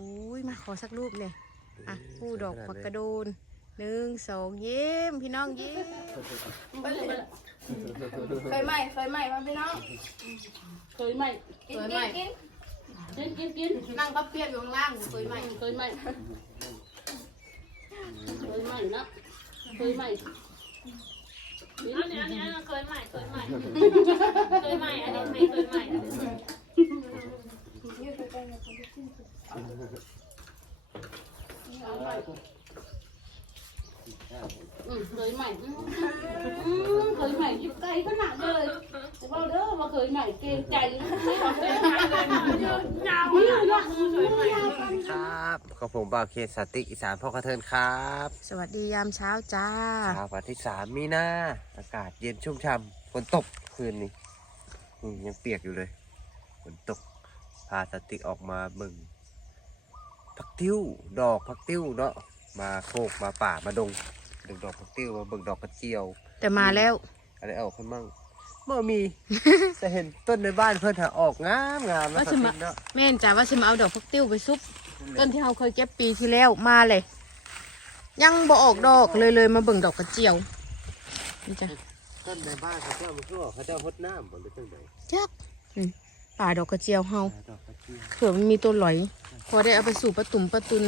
อุ้ยมาขอสักรูปเลยอะคู่ดอกผักกระโดนหนึ่งสองเยิ้มพี่น้องเยิ้มเคยไหมเคยไหมมาพี่น้องเคยไหมกินกินกินกินกินกินนั่งก็เปียกอยู่ข้างล่างเคยไหมเคยไหมเคยไหมนะเคยไหมอันนี้อันนี้อันนี้เคยใหม่เคยใหม่เคยใหม่อันนี้ไม่เคยใหม่ อืมเคยไหมอืมเคยไหมอยู่ไกลขนาดเลยแต่ว่าเด้อว่าเคยไหม่เกรงใจไม่บอกเลยยาวนี่นะครับกับผมบ่าวเคสติอีสานพ่อกระเทินครับสวัสดียามเช้าจ้า เช้าวันที่สามมีนาอากาศเย็นชุ่มช่ำฝนตกคืนนี้อืมยังเปียกอยู่เลยฝนตกพาสติออกมาเบึง ผักติ้ว ดอกผักติ้วเนาะมาโคกมาป่ามาดงดึงดอกผักติ้วมาเบิ่งดอกกระเจียว แต่มาแล้วอะไรออกขึ้นมั่งเมื่อมี แต่เห็นต้นในบ้านเพื่อนหาออกงามงามนะว่าสจะติมากเนาะแม่นจ้าว่าจะมาเอาดอกพักติ้วไปซุปต้นที่เราเคยเก็บปีที่แล้วมาเลย ยังบ่ออกดอกเลยเลยมาเบิ่งดอกกระเจียวนี่จ้ะต้นในบ้านเขาเจ้ามันก็เขาเจ้าฮดน้ำบนหรือจังไดจักอืมป่าดอกกระเจียวเฮาดอกกระเจียว เผื่อมันมีตัวหลอย พอได้เอาไปสู่ประตุ่มประตุน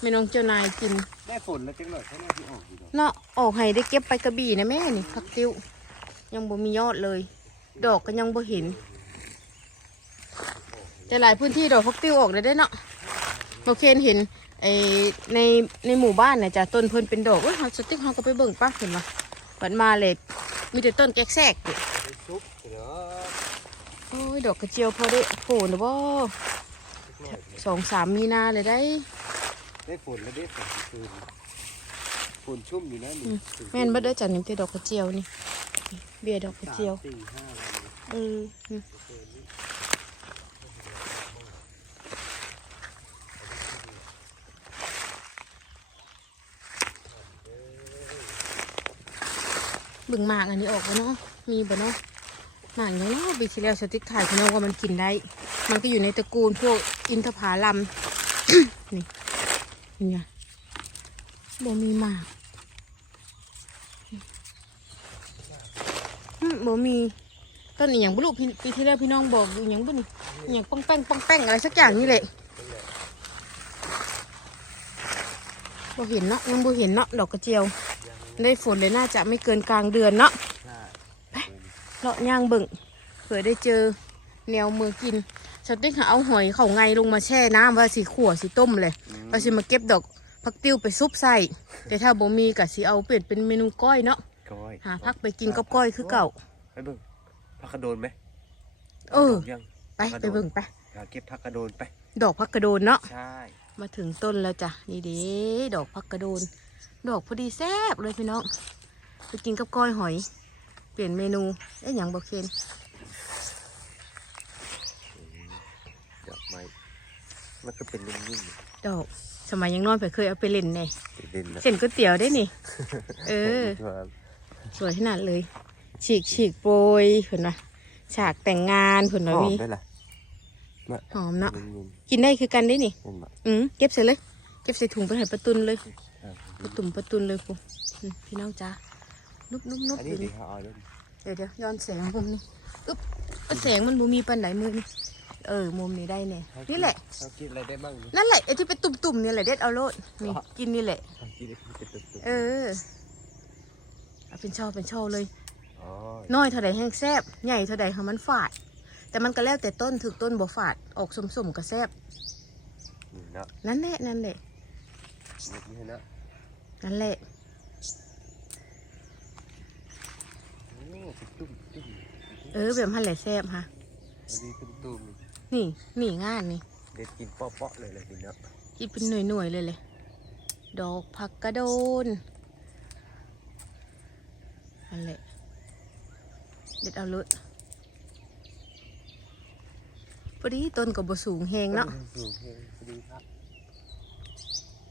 ไม่น้องเจ้านายกินได้ฝนแล้วจังหน่อยเขาน่าจะออกอยู่ดอกเนาะออกให้ได้เก็บไปกระบี่นะแม่นี่พักติ้ว ยังบ่มียอดเลย ดอกก็ยังบ่เห็น แต่หลายพื้นที่ดอกพักติ้วออกได้ได้เนาะโอเคนเห็นไอในในหมู่บ้านน่ะจ้ะต้นเพิ่นเป็นดอกเอ้ยเฮาสติ๊กเฮาก็ไปเบิ่งปะเห็นปะบัดมาเลยมีแต่ต้นแก๊กแซกอยู่ไปซุปเนาะโอ้ยดอกกระเจียวพอได้โผล่นะบ่ สองสามมีนาเลยได้ ได้ฝนแล้วได้ฝนคืนฝนชุ่มอยู่นะนี่อืมแม่นบ่ได้จัดนี่แต่ดอกกระเจียวนี่ เบียร์ดอกกระเจียวสามสี่ห้าวันเอออืมเบึงหมากอันนี้ออกแล้วเนาะมีบ่เนาะหมากอย่างเนาะปีที่แล้วสติ๊กถ่ายพี่น้องว่ามันกินได้ มันก็อยู่ในตระกูลพวกอินทผลัม นี่นี่ไงบ่มีหมากบ่มีต้นอย่างบุรุษพี่ปีที่แล้วพี่น้องบอกอยู่อย่างบุนี่อย่างป้องแป้งป้องแป้งอะไรสักอย่างนี่แหละบ่เห็นเนาะยังบ่เห็นเนาะดอกกระเจียว ได้ฝนเลยน่าจะไม่เกินกลางเดือนเนาะเลาะย่างเบิ่งเผื่อได้เจอแนวมือกิน สติ๊กหาเอาหอยเขาไงลงมาแช่น้ำว่าสีขั่วสีต้มเลยว่าสิมาเก็บดอกผักติ้วไปซุปใส่ แต่ถ้าบ่มีก็สิเอาเปลี่ยนเป็นเมนูก้อยเนาะก้อยหาพักไปกินกับก้อยคือเก่าไปเบิ่งพักกระโดนไหมเออดกยังไปไปเบิ่งไปหาเก็บพักกระโดนไป ดอกพักกระโดนเนาะใช่มาถึงต้นแล้วจ้ะนี่เด้ดอกพักกระโดน ดอกพอดีแซ่บเลยพี่น้องไปกินกับก้อยหอย เปลี่ยนเมนูเอ๊ะอย่างบอกเคน ดอกไม้ มันก็เป็นนิ่มดอกสมัยยังน้อยไปเคยเอาไปเล่นแน่ๆเด่นๆนะเส้นก๋วยเตี๋ยวได้นี่ เออ ครับสวยขนาดเลย ฉีกฉีกโปรยเห็นไหมฉากแต่งงานเห็นไหมหอมมีด้วยล่ะหอมเนาะนิ่มกินได้คือกันได้นี่ ๆเห็นไหมอืมเก็บใส่เลย เก็บใส่ถุงไปให้ประตุนเลยครับประตุ่มประตุนเลยกูอืมพี่น้องจ้านุบนุบนุบอันอนี้ยู่ดีนี่เขาเอาด้วยเดี๋ยวเดี๋ยวย้อนแสงมุมนี้อึ๊บเอ้ยแสงมันบ่มีปันไหนมือนี่ เออ มุมนี้ได้เนี่ย นี่แหละเขากินอะไรได้บ้างนี่นั่นแหละไอ้ที่เป็นตุ่มๆเนี่ยแหละเด็ดเอาโลดนี่กินนี่แหละเขากินได้เป็นตุ๊บเออเอาเป็นช่อเป็นช่อเลย ๆอ๋อน้อยเท่าใดแห้งแซบใหญ่เท่าใดค่ะมันฝาด แต่มันก็แล้วแต่ต้นถึกต้นบ่ฝาดออกสมๆก็แซบนี่เนาะนั่นแหละนั่นแหละนี่เนาะนั่นแหละ โอ้เป็นตุ้มตุ้มเออแบบหันแหละแซบฮะ อันนี้ตุ้มตุ้มนี่ นี่งานนี่ เด็ดกินเปาะๆเลยเลยนี่เนาะกินเป็นหน่วยๆเลยเลย ดอกผักกระโดนนั่นแหละเด็ดเอาเลยพอดีต้นกับบสูงแหงเนาะสูงเฮงพอดีครับ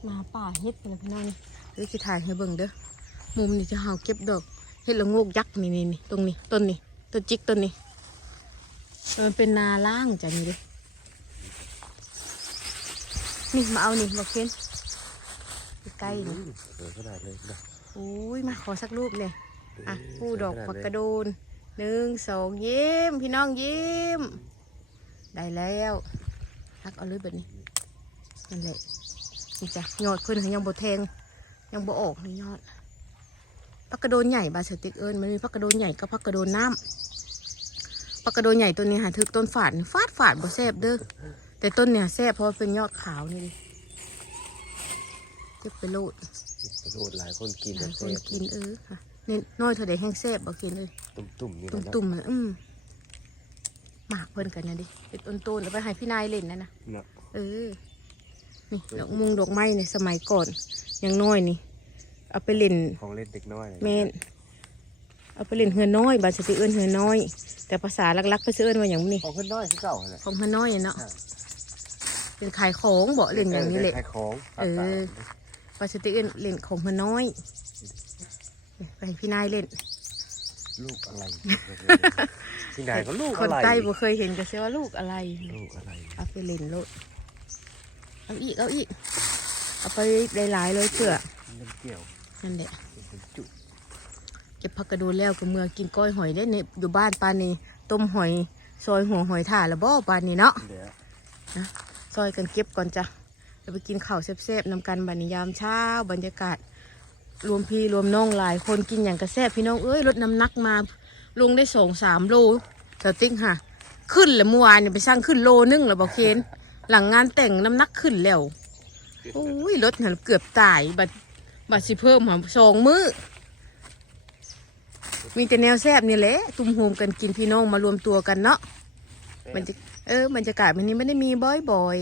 มาป่าเฮ็ดกันเลยพี่น้องนี่เดี๋ยวจะถ่ายให้เบิ่งเด้อมุมนี่จะหาเก็บดอกเฮ็ดละโงกยักษ์นี่นี่นี่ตรงนี้ต้นนี้ต้นจิกต้นนี้ มันเป็นนาล่างจ้ะนี่เด้อนี่มาเอานี่บอกเคนใกล้นี่สวยขนาดเลยนะอุ้ยมาขอสักรูปเลยอะผู้ดอกผักกระโดนหนึ่งสองยิ้มพี่น้องยิ้ม ได้แล้วทักเอาเลยแบบนี้นั่นแหละนี่จ้ะยอดขึ้นยังบ่แทง ยังบ่ออกนี่ยอดผักกระโดนใหญ่บาสติกเอิญมันมีผักกระโดนใหญ่กับผักกระโดนน้ำ ผักกระโดนใหญ่ตัวนี้หาถึกต้นฝาดนี่ฟาดฝาดบ่แซ่บเด้อแต่ต้นเนี่ยแซ่บเพราะว่าเป็นยอดขาวนี่ดิเก็บไปโลดกระโดดหลายคนกินหลายนะคเซ่นกินเออค่ะเน้นน้อยเท่าใดแห้งแซ่บบ่กินเลยตุ่มๆนี่ตุ่มนะตุ่มๆอะอืมหมากเพิ่นกันนะดิเป็นต้นต้นแล้วไปให้พี่นายเล่นนะนะนะเออนี่ดอกมุงดอกไม้เนี่ยสมัยก่อนยังน้อยนี่ เอาไปเล่นของเล่นเด็กน้อยแม่น เอาไปเล่นเฮือนน้อยบาสติเอิ้นเฮือนน้อย แต่ภาษาลักๆไปเอิ้นว่าอย่างนี้ของเพื่อนน้อยคือเก่าแหละของเฮือนน้อยอะเนาะเป็นขายของบ่เล่นอย่างนี้แหละขายของเออบาสติเอิ้นเล่นของเฮือนน้อย ไปให้พี่นายเล่น ลูกอะไรที่ไหนก็ลูกคอะนไรใกล้บ่เคยเห็นก็เชื่อว่าลูกอะไรลูกอะไรเอาไปเล่นโลดเอาอีกเอาอีกเอาไปหลายๆเลยเผื่อมันเกี่ยวนั่นแหละเป็นจุเก็บผักกระโดนแล้วก็เมื่อกินก้อยหอยได้ในอยู่บ้านปานนี้ต้มหอยซอยหัวหอยถ่าแล้วบ่ปานนี้เนาะเดี๋ยวซอยกันเก็บก่อนจ้ะแล้วไปกินข้าวแซ่บๆนำกันบัดนยามเช้าบรรยากาศ รวมพี่รวมน้องหลายคนกินอย่างกระแซ่บพี่น้องเอ้ยลดน้ำหนักมาลงได้สองสามโลสติ๊กค่ะ ขึ้นแล้วเมื่อวานเนี่ยไปสร้างขึ้นโลนึงแล้วบอกเคนหลังงานแต่งน้ำหนักขึ้นแล้วโอ้ยรถหันเกือบตายบัดบัดสิเพิ่มหาสองมื้อ มีแต่แนวแซ่บนี่แหละตุ้มโฮมกันกินพี่น้องมารวมตัวกันเนาะมันจะเออบรรยากาศแบบนี้ไม่ได้มีบ่อย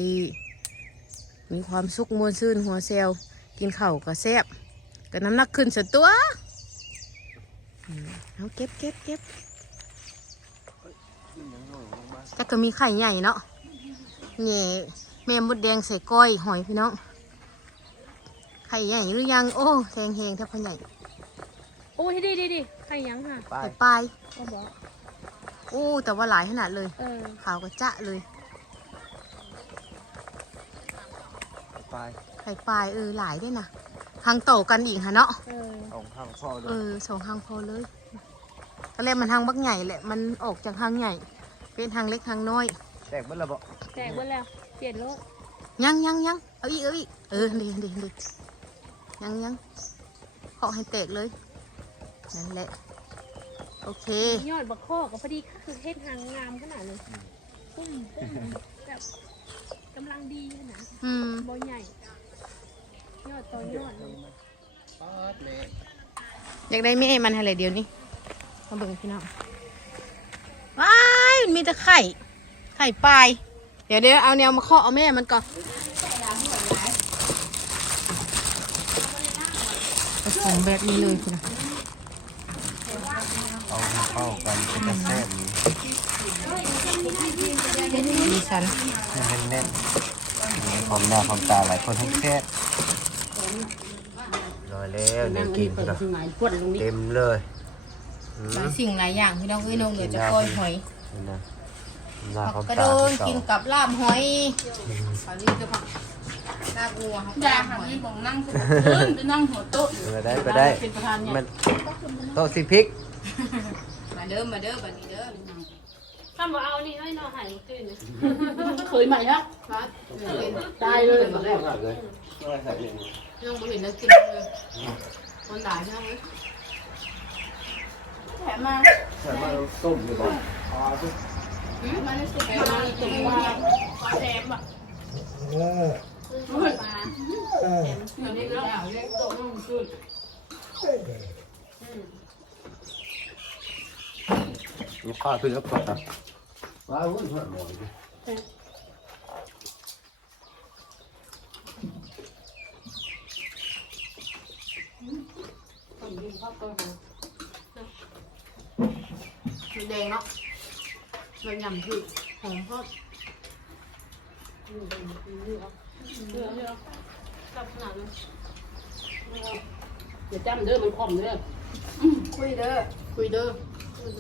ๆ มีความสุขมวนซื่นหัวเซลกินข้าวก็แซ่บก็น้ำหนักขึ้นสดตัวอืมเอาเก็บเก็บเก็บแต่ก็มีไข่ใหญ่เนาะแง่แม่มดแดงใส่ก้อยหอยพี่น้องไข่ใหญ่หรือยัง โอ้แทงเฮงแทบพะใหญ่ โอ้ยดีดีดีใครยังค่ะไปไข่ปลายก็บอกโอ้แต่ว่าหลายขนาดเลยเออขาวกระจะเลยไปไข่ปลายเออหลายด้วยนะทางโตกันอีกฮะเนาะเออเอาข้าวพ่อด้วเอยอสองทางพอเลยตอนแรกมันทางบักใหญ่แหละมันออกจากทางใหญ่ เป็นทางเล็กทางน้อย แตกเมื่อไรบอกแจกหมดแล้ว เปลี่ยนโลกยังยังยังเอาอีกเอาอีกเออเดีเดีเดียังยังเคาะให้แตกเลย นั่นแหละ โอเค ยอดบักข้อก็พอดีก็คือเฮ็ดหางงามขนาดเลยปุ้มปุ้มแบบกำลังดีขนาดอืมบอใหญ่ ยอดต่อยอดเลยอยากได้แม่มันอะไรเดียวนี้มาเบิ่งพี่น้องว้ายมันมีแต่ไข่ ไข่ปลาย เดี๋ยวเดี๋ยวเอาแนวมาเคาะเอาแม่มันก่อนเอาของแบบนี้เลยคุณนะ เอาเข้ากันเป็นกระแทกนี้ดีสันให้แน่นๆความหน้าความตาหลายคนทั้งแค่รอยแล้วเนี่ยกินเปิดนะที่ไหนพวดลงนี้เต็มเลยอืมหลายสิ่งหลายอย่างพี่น้องเอ้ยน้องเหลือจะก้อยหอยนี่นะหน้าผัความกกระตาโดนเก่ากินกับลาบหอยอันนี้ก็ผักลาบงัวครับยาลาบหค่ะอยนี่บอกนั่งขึ้นไปนั่งหัวโต๊ะไปได้ไปได้เป็นประธานเนี่ยมันโต๊ะสิพริกมา เด้อมาเด้อบัดนี้เด้อถ้าบอกเอานี่ให้นอนหายตื่นเลยเคยใหม่ฮะครับตายเลยเลยน้องบ่เห็นแล้วกินเลยคนหลายพี่น้องเอ้ยแถมมาต้มอยู่บ้านมาในสุดไปมามาตรงกินว่าปลาแซมอะปลาอันนี้ก็เอาเลยโต๊ะนั่งขึ้น ลูกค้าขึ้นแล้วก่อนนะว้าวเพื่อนหมดเลยมันแดงเนาะมันยำคือหอมทอดเรือเรือกับขนาดนั้นอย่าจำเด้อมันคอมเด้อคุยเด้อคุยเด้อคุยเอาหรือยุบเอายุบเอาลูกเคยใหม่อีกแล้วนะเทียบโอ้เทียบโหไม่ตอนนี้ไม่บอกเคยใหม่เคยใหม่นะครับไม่ได้เคยใหม่ไปเล ย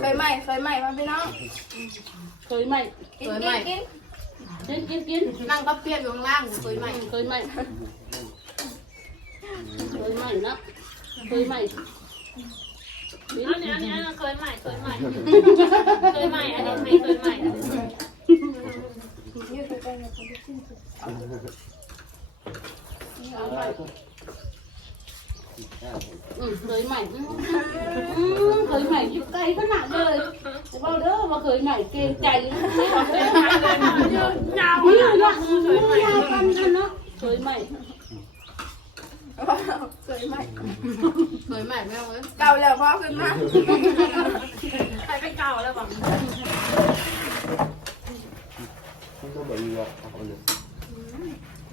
เคยใหม่เคยใหม่มาพี่น้องเคยใหม่กินกินกิน กินกินกินนั่งก็เปียกอยู่ข้างล่างเคยไหมเคยใหม่เคยใหม่นะเคยใหม่อันนี้อันนี้อันนี้เคยใหม่เคยใหม่เคยใหม่อันนี้ไม่เคยใหม่ยืดไปไปเลยคนที่ขึ้นสุด อืมเคยใหม่อืมเคยใหม่อยู่ไกลขนาดเลยแต่ว่าเด้อว่าเคยใหม่เกรงใจไม่เอาเลยยาวไม่ยาเอาวละไม่เอากันกันเนาะเคยใหม่เคยใหม่เคยไหม่ไม่เอาเลยเก่าแล้วพ่อขึ้นมาใครไปเก่าแล้วบอกมันก็แบบนี้อะเอาเลย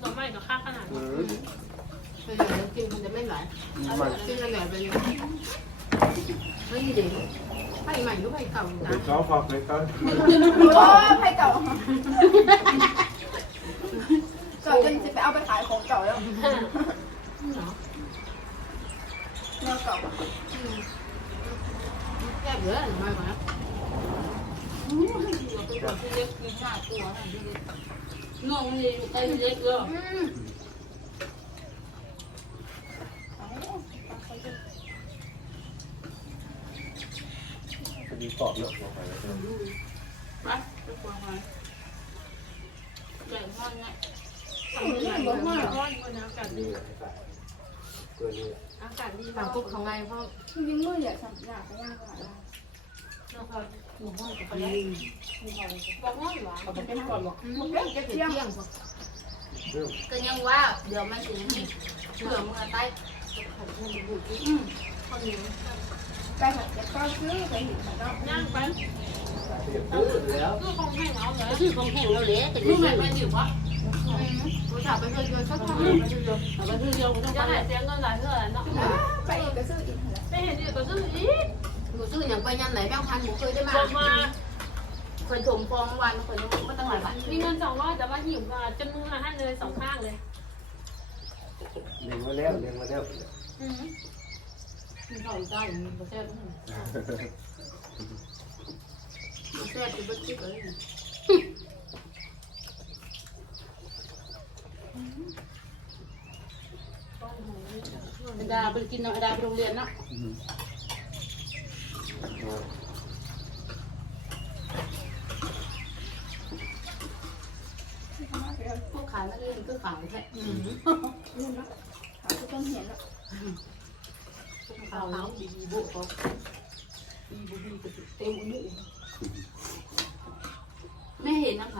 ตัวใหม่ก็ค่าขนาดนี้ อืมเคยเหลือกินมันจะไม่ไหลมันกินแล้วแหลไปเลยไม่ดีเด็กไปใหม่หรือไปเก่านะเขาฝากเลยครับโอ้ให้เก่าเก่าจนจะไปเอาไปขายของเก่าแล้วแนวเก่าแค่เหลือหรือไม่ก่อนนะน้องนี่ไอ้เล็กเด้อพอดีกรอบเนาะลงไปแล้ว ไปไปกว่าไปใหญ่มากเนี่ย ร้อนมากร้อนบนอากาศดี เกินนี่ อากาศดีต่างกุ๊กของไงพ่อยิงมืออย่าทำยากยากกว่านะคะหนูว่าจะไปได้บอกว่าหวานเอาไปเป็นก่อนหรอกมันเป็นแค่เที่ยงก็ยังว่าเดี๋ยวมันถึงนี่เผื่อมือใต้ของคุณบุตรอืมคนนี้ไปหัดจะเข้าซื้อไปหินแล้วย่างไปแล้วคือคงแห้งเอาเลยชื่อของแห้งเราเละแต่ลูนี่กแม่แม่ไปอยู่วะ กูถาไปเพื่อนเขาทำเอาไปชื่อเดียวก็ต้องจะไหนเสียเงินหลายเท่าไหร่เนาะไปอีกก็ซื้ออีกแล้วไม่เห็นดีก็ซื้ออีกกูซื้ออย่างไปยันไหนแบงพันกูเคยได้มาเคยถมฟองวันเคยยังไม่ตั้งหลายบาทมีเงินสองร้อยแต่ว่าหิวมาจนมือหันเลยสองข้างเลยเลี้ยงมาแล้วเลี้ยงมาแล้วอืมเข้าใจมันก็แซ่บแซ่บเป็นจิ๊บเลย ดาไปกินเนาะดาไปโรงเรียนเนาะพวกขายนักเรียนก็ขายแค่นี่นะหาที่ต้นเหียนแล้วเขาเขาดีบุกเขาดีบุดีก็เต็มอุ้ยไม่เห็นอะไร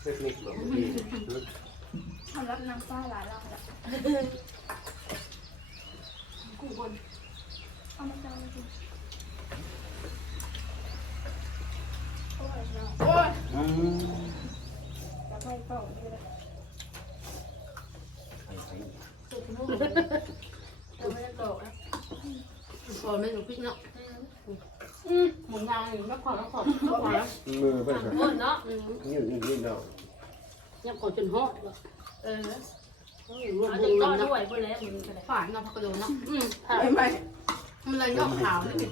เทคนิคแบบนี้ทำรับนางฟ้าหลายรอบแล้ว กูคนเอามาจ้าจริงโอ้ยน้องโอ้ยอืมจะไปเก่าเลยแต่ไม่ได้โตนะพอไม่รู้พิษเนาะหมุนยางอยู่ไม่พอแล้วขอบก็พอแล้วมือเพื่อนหมดเนาะยืดยืดยืดเนาะยังขอจนหอดเออ เอาวจะงก้อน้ำด้วยพวกแล้วมึงก็ได้ฝานเนาะพักกระโดดเนาะอืมไม่ไม่มันเลยเนาะขาวนี่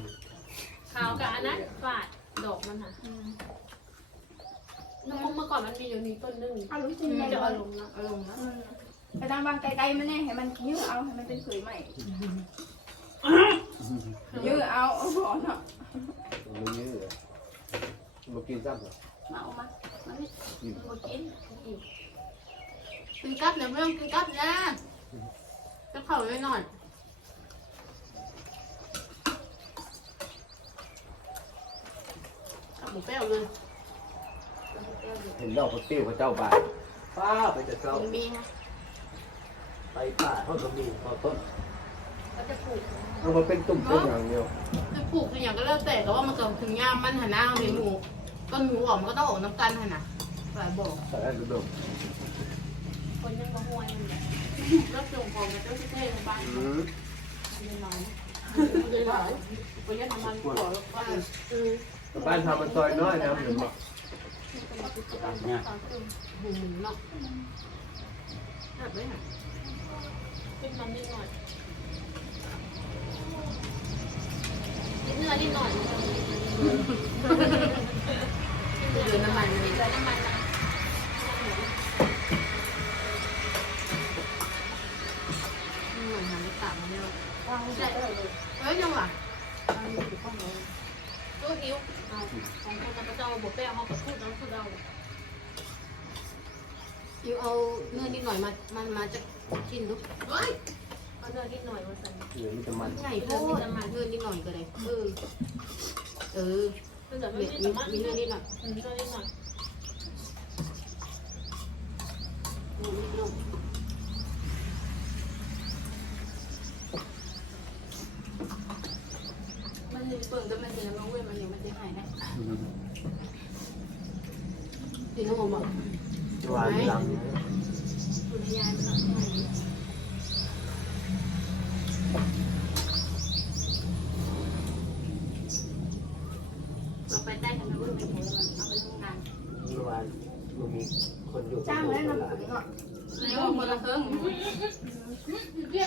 ขาวกับอันนั้นฝาดดอกมันค่ะน้ำเมื่อก่อนมันมีอยู่นี่ต้นนึงเอาลูกจริงเลยจะเอาเอาลงนะอารมณ์นะไปตามบางไกลๆมันแน่ให้มันยื้อเอาให้มันเป็นเขยใหม่ยื้อเอาเอาหอนเนาะมันยืดเลยมากินซ้ำเหรอมาเอามามาดิกูกินอีก กินกับเนี่ยไม่ต้องกินกับนะจะเข่าไว้หน่อยหมูแป้วเลยเห็นดอกกระติ้วพระเจ้าบ่ายป้าไปจะเจ้ามีนะไปป่าเขาก็มีพอต้นก็จะปลูกเอามาเป็นตุ่มเป็นอย่างเดียวจะปลูกเป็นอย่างก็แล้วแต่แต่ว่ามันเกิดถึงยามมันหันหน้าเห็นหมูต้นหมูออกมันก็ต้องออกน้ำกันหันนะหลายบอกแต่ได้ดูดม คนยังมาห่วยมัน รับส่งของกับเจ้าที่เท่ในบ้านอืมเรียนน้อยเลยหลายประหยัดน้ำมันกว่าแล้วก็บ้านทำมันซอยน้อยนะหรือเปล่าเนี่ยหมูเนาะแบบไม่หายเป็นมันนิดหน่อยนิดเนื้อนิดหน่อยเดือนน้ำมันมันใส่น้ำมันนะ เฮ้ยยังหวะลูกหิวของคนกระเจ้าบอกแป้งเขาก็พูดน้ำพูดเอาอยู่เอาเนื้อนิดหน่อยมามามาจะกินดูเอาเนื้อนิดหน่อยมาใส่เหลือมันจะมันใหญ่โพดเนื้อนิดหน่อยก็ได้เออ เออมีเนื้อนิดหน่อยมีเนื้อนิดหน่อย มันมีเปิดก็มันจะน้ำเว้ยมันยังไม่ได้หายนะกินน้ำมันบอก หวานหลัง คุณยายมันหน่อย เราไปใต้ทำน้ำเว้ยไปโผล่มันเอาไปทำงาน หวานมันมีคนอยู่ จ้างมาได้ น้ำผึ้งอะคนละเครื่อง